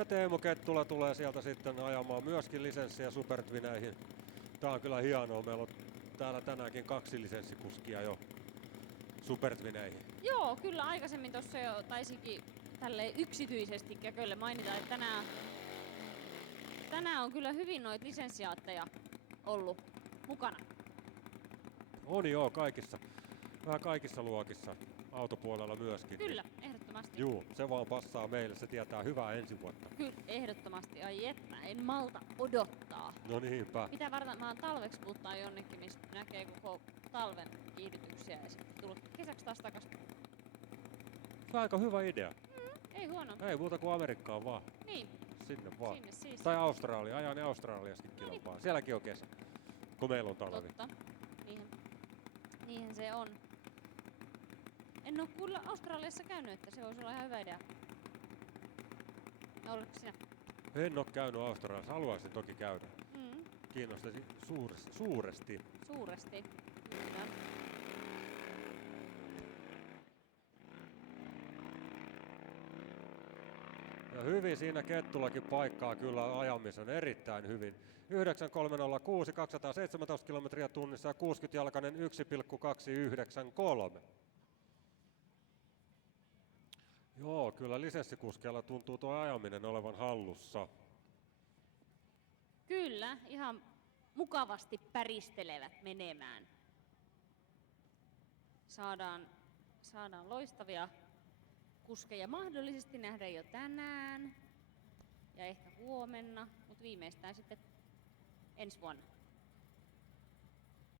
Ja Teemu Kettula tulee sieltä sitten ajamaan myöskin lisenssiä Supertwineihin. Tää on kyllä hienoa. Meillä on täällä tänäänkin 2 lisenssikuskia jo Supertwineihin. Joo, kyllä aikaisemmin tuossa jo taisikin tälleen yksityisesti Kökölle mainita, että tänään on kyllä hyvin noita lisenssiaatteja ollut mukana. On joo, kaikissa. Vähän kaikissa luokissa. Autopuolella myöskin. Kyllä, ehdottomasti. Juu, se vaan passaa meille. Se tietää hyvää ensi vuotta. Kyllä, ehdottomasti. Ai että, en malta odottaa. No niinpä. Mitä varten mä oon talveksi muuttaa jonnekin, missä näkee koko talven kiihdytyksiä ja sitten tullut kesäksi taas takas. Aika hyvä idea. Ei huono. Ei muuta kuin Amerikkaan vaan. Niin, Sinne vaan. sinne siis. Tai Australia. Ajan Australiaskin kilpaa. Sielläkin on kesä. Kun meillä on talvi. Totta. Niinhän se on. En oo kyllä Australiassa käynyt, että se voisi olla ihan hyvä idea. Oletko sinä? En oo käynyt Australiassa. Haluaisin toki käydä. Mm, Kiinnostaisi suuresti. suuresti. Kyllä. Ja hyvin siinä Kettulakin paikkaa kyllä ajamisen erittäin hyvin. 9306, 217 kilometriä tunnissa ja 60-jalkainen 1,293. Joo, kyllä lisenssikuskeilla tuntuu tuo ajaminen olevan hallussa. Kyllä, ihan mukavasti päristelevät menemään. Saadaan loistavia kuskeja mahdollisesti nähdä jo tänään ja ehkä huomenna, mutta viimeistään sitten ensi vuonna.